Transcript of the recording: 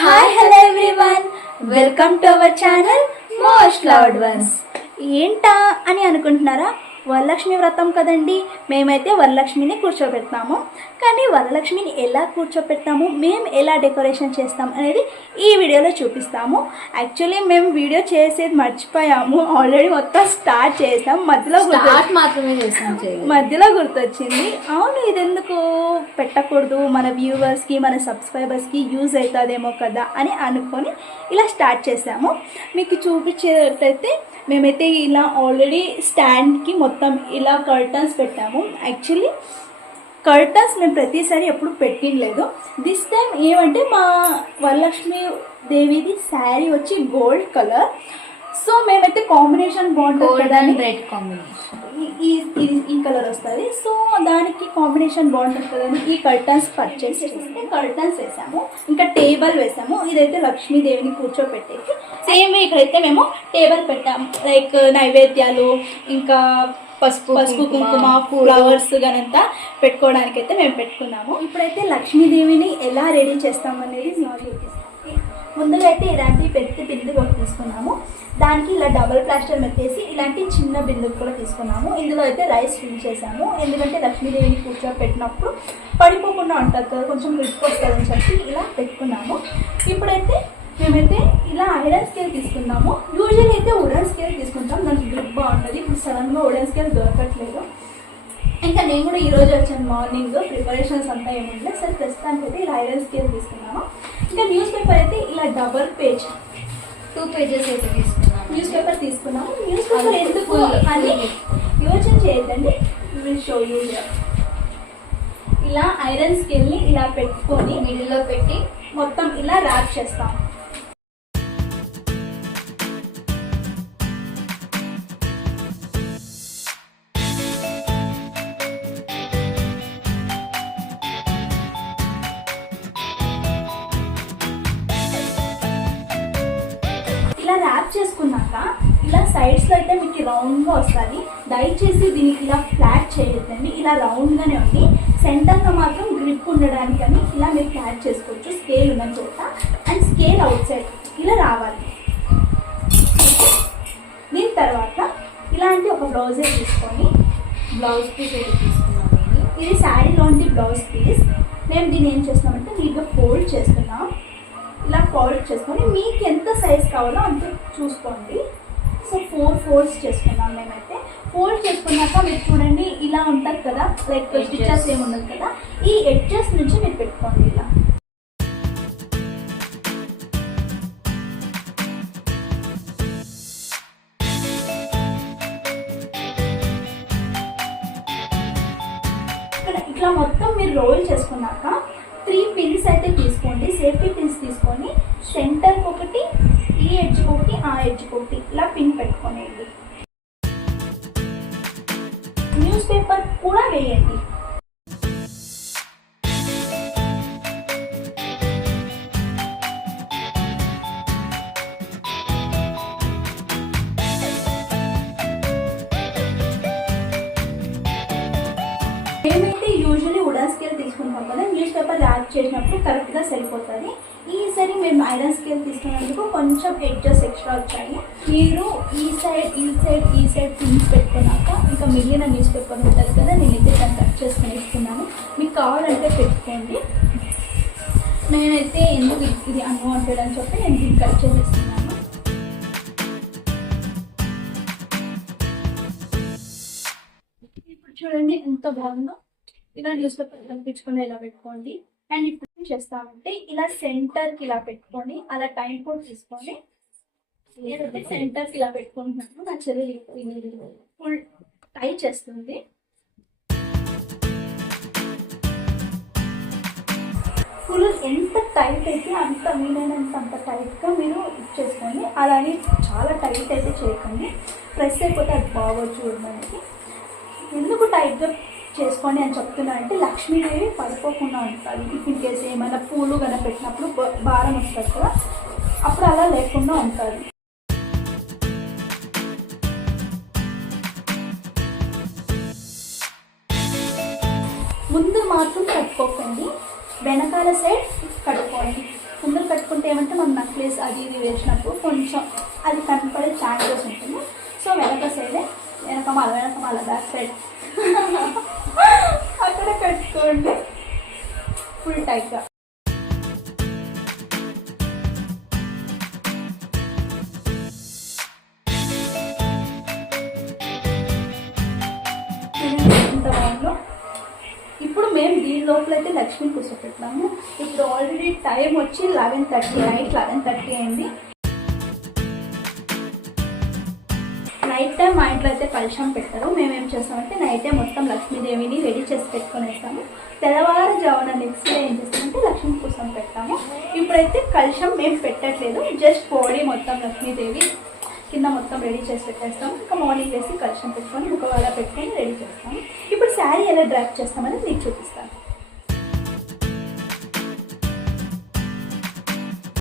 Hi hello everyone, welcome to our channel most loved ones. ఏంటా అని అనుకుంటున్నారా? వరలక్ష్మి వ్రతం కదండి. మేమైతే వరలక్ష్మిని కూర్చోబెడతాము. కానీ వరలక్ష్మిని ఎలా కూర్చోబెడతాము, మేము ఎలా డెకరేషన్ చేస్తాం అనేది ఈ వీడియోలో చూపిస్తాము. యాక్చువల్లీ మేము వీడియో చేసేది మర్చిపోయాము. ఆల్రెడీ మొత్తం స్టార్ట్ చేసాం, మధ్యలో గుర్తొచ్చింది. అవును, ఇది ఎందుకు పెట్టకూడదు, మన వ్యూవర్స్కి మన సబ్స్క్రైబర్స్కి యూజ్ అవుతుందేమో కదా అని అనుకొని ఇలా స్టార్ట్ చేసాము. మీకు చూపించేటైతే మేమైతే ఇలా ఆల్రెడీ స్టాండ్కి మొత్తం ఇలా కర్టన్స్ పెట్టాము. యాక్చువల్లీ కర్టన్స్ మేము ప్రతిసారి ఎప్పుడు పెట్టినలేదు. దిస్ టైం ఏమంటే మా వరలక్ష్మి దేవిది శారీ వచ్చి గోల్డ్ కలర్. సో మేమైతే కాంబినేషన్ బాగుంటుంది కదా, రెడ్ కాంబినేషన్, ఈ కలర్ వస్తుంది. సో దానికి కాంబినేషన్ బాగుంటుంది కదా అని ఈ కర్టన్స్ పర్చేస్ చేస్తే కర్టన్స్ వేసాము. ఇంకా టేబుల్ వేసాము. ఇదైతే లక్ష్మీదేవిని కూర్చోపెట్టేసి సేమ్ ఇక్కడైతే మేము టేబుల్ పెట్టాము. లైక్ నైవేద్యాలు, ఇంకా పసుపు కుంకుమ, ఫ్లవర్స్ గనంతా పెట్టుకోవడానికి అయితే మేము పెట్టుకున్నాము. ఇప్పుడైతే లక్ష్మీదేవిని ఎలా రెడీ చేస్తామనేది నేను చూపిస్తాను. ముందుగా అయితే ఇలాంటి పెద్ద బిందు కూడా తీసుకున్నాము. దానికి ఇలా డబుల్ ప్లాస్టర్ మెత్తేసి ఇలాంటి చిన్న బిందుకు కూడా తీసుకున్నాము. ఇందులో అయితే రైస్ ఫిల్ చేసాము. ఎందుకంటే లక్ష్మీదేవిని కూర్చోబెట్టినప్పుడు పడిపోకుండా ఉంటుంది కదా, కొంచెం గ్రిప్ వస్తుందని చెప్పి ఇలా పెట్టుకున్నాము. ఇప్పుడైతే మేమైతే ఇలా ఐరన్ స్కేల్ తీసుకున్నాము. యూజువల్ అయితే వుడెన్ స్కేల్ తీసుకుంటాం, దానికి గ్రిప్ బాగుంటుంది. ఇప్పుడు సడన్గా వుడెన్ స్కేల్ దొరకట్లేదు. ఇంకా నేను కూడా ఈరోజు వచ్చాను మార్నింగ్, ప్రిపరేషన్స్ అంతా ఏముండే. సరే ప్రస్తుతానికి అయితే ఇలా ఐరన్ స్కేల్ తీసుకున్నాము. ఇంకా న్యూస్ పేపర్ అయితే ఇలా డబల్ పేజ్ 2 pages అయితే తీసుకున్నాము. న్యూస్ పేపర్ తీసుకున్నాము. న్యూస్ పేపర్ ఎందుకు అని యోచన చేయొద్దండి. Will show you. ఇలా ఐరన్ స్కేల్ని ఇలా పెట్టుకొని మిడిల్లో పెట్టి మొత్తం ఇలా ర్యాప్ చేస్తాం. ఇలా ర్యాప్ చేసుకున్నాక ఇలా సైడ్స్లో అయితే మీకు రౌండ్గా వస్తుంది. దయచేసి దీనికి ఇలా ఫ్లాట్ చేయొద్దండి, ఇలా రౌండ్గానే ఉంది. సెంటర్లో మాత్రం గ్రిప్ ఉండడానికి అని ఇలా మీరు ఫ్లాట్ చేసుకోవచ్చు స్కేల్ ఉన్న చోట. అండ్ స్కేల్ అవుట్ సైడ్ ఇలా రావాలి. దీని తర్వాత ఇలాంటి ఒక బ్లౌజే తీసుకొని బ్లౌజ్ పీస్ అయితే తీసుకున్నామండి. ఇది శారీలోంటి బ్లౌజ్ పీస్. మేము దీన్ని ఏం చేస్తున్నామంటే నీట్గా ఫోల్డ్ చేస్తున్నాం. ఇలా ఫోల్డ్ చేసుకొని మీకు ఎంత సైజ్ కావాలో అంత చూసుకోండి. సో 4 folds చేసుకున్నాం మేమైతే. ఫోల్డ్ చేసుకున్నాక మీరు చూడండి ఇలా ఉంటుంది కదా, లైక్ స్టిచెస్ ఏమి ఉండదు కదా, ఈ ఎడ్జెస్ నుంచి మీరు పెట్టుకోండి. ఇలా ఇట్లా మొత్తం మీరు రోల్ చేసుకున్నాక 3 pins అయితే తీసుకోండి. సేఫ్టీ పిన్స్ తీసుకొని సెంటర్కి ఒకటి, ఈ ఎడ్జ్కి ఒకటి, ఆ ఎడ్జ్కి ఒకటి ఇలా పిన్ పెట్టుకోండి. న్యూస్ పేపర్ కూడా వేయండి. మేమైతే యూజువల్లీ వుడెన్ స్కేల్ తీసుకుంటాం కదా, న్యూస్ పేపర్ ర్యాప్ చేసినప్పుడు కరెక్ట్గా సరిపోతుంది. ఈసారి మేము ఐరన్ స్కేల్ తీసుకున్నందుకు కొంచెం ఎడ్జెస్ ఎక్స్ట్రా వచ్చాయి. మీరు ఈ సైడ్ పిన్స్ పెట్టుకున్నాక ఇంకా మిగిలిన న్యూస్ పేపర్ ఉంటుంది కదా, నేనైతే దాన్ని కట్ చేసుకుని ఇస్తున్నాను. మీకు కావాలంటే పెట్టుకోండి. నేనైతే ఎందుకు ఇది అన్వాంటెడ్ అని చెప్పి నేను దీన్ని కట్ చేసేస్తున్నాను. ఇప్పుడు చూడండి ఎంత బాగుందో. ఇలా న్యూస్ పేపర్ కనిపించుకొని ఇలా పెట్టుకోండి. అండ్ ఇప్పుడు ఏం చేస్తామంటే ఇలా సెంటర్కి ఇలా పెట్టుకొని అలా టైం కూడా తీసుకొని నేనైతే సెంటర్కి ఇలా పెట్టుకుంటున్నాను. నా చెల్లి ఫుల్ టై చేస్తుంది. ఫుల్ ఎంత టైట్ అయితే అంత వీలైనంత అంత టైట్గా మీరు ఇచ్చేసుకోండి. అలానే చాలా టైట్ అయితే చేయకండి, ప్రెస్ అయిపోతే అది బాగోదు చూడడానికి. ఎందుకు టైట్గా చేసుకోండి అని చెప్తున్నా అంటే లక్ష్మీదేవి పడిపోకుండా ఉంటుంది. ఇఫ్ ఇన్ కేసు ఏమైనా పూలు కనుక పెట్టినప్పుడు భారం వస్తుంది కదా, అప్పుడు అలా లేకుండా ఉంటుంది. ముందు మాత్రం కట్టుకోకండి, వెనకాల సైడ్ కట్టుకోండి. ముందు కట్టుకుంటే నెక్లెస్ అది ఇది వేసినప్పుడు కొంచెం అది కనపడే ఛాన్సెస్ ఉంటుంది. సో వెనక సైడే వెనకమాల బ్యాక్ సైడ్ అక్కడ కట్టుకోండి ఫుల్ టైట్గా. ఎంత బాగుందో. ఇప్పుడు మేము దీని లోపల అయితే లక్ష్మిని కూర్చోపెట్టాము. ఇప్పుడు ఆల్రెడీ టైం వచ్చి 11:30 నైట్ 11:30 అయింది. నైట్ టైం మా ఇంట్లో అయితే కలశం పెట్టారు. మేమేం చేస్తామంటే నైట్ టైం మొత్తం లక్ష్మీదేవిని రెడీ చేసి పెట్టుకొని వేస్తాము. తెల్లవారుజామున నెక్స్ట్ డే ఏం చేస్తామంటే లక్ష్మీ కోసం పెడతాము. ఇప్పుడైతే కలశం మేము పెట్టట్లేదు, జస్ట్ బాడీ మొత్తం లక్ష్మీదేవి కింద మొత్తం రెడీ చేసి పెట్టేస్తాము. ఇంకా మార్నింగ్ వేసి కలశం పెట్టుకొని ముఖవాడ పెట్టుకొని రెడీ చేస్తాము. ఇప్పుడు శారీ ఎలా డ్రాప్ చేస్తామని మీకు చూపిస్తాను.